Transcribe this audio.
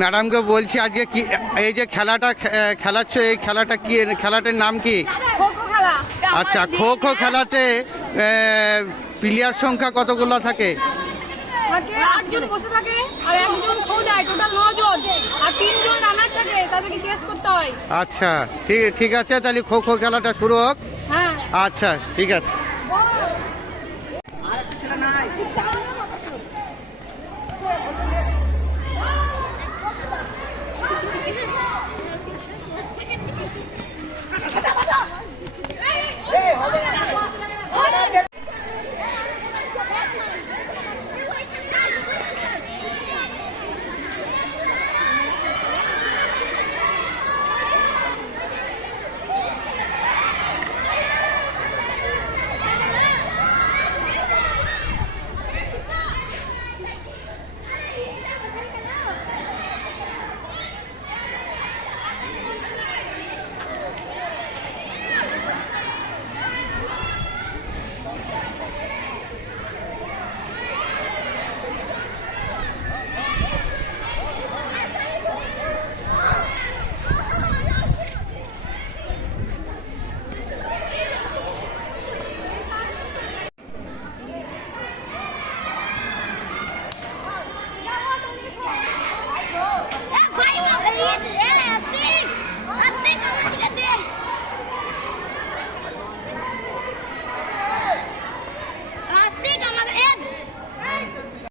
ম্যাডামকে বলছি আজকে কি এই যে খেলাটা খেলাচ্ছ, এই খেলাটা কি, খেলাটার নাম কি? খো খো খেলা। আচ্ছা, খো খো খেলাতে প্লেয়ার সংখ্যা কতগুলো থাকে? থাকে 8 জন বসে থাকে আর একজন খো দেয়, টোটাল 9 জন, আর 3 জন রানার থাকে, তাদেরকে চেস করতে হয়। আচ্ছা, ঠিক ঠিক আছে, তাহলে খো খো খেলাটা শুরু হোক। হ্যাঁ। আচ্ছা, ঠিক আছে।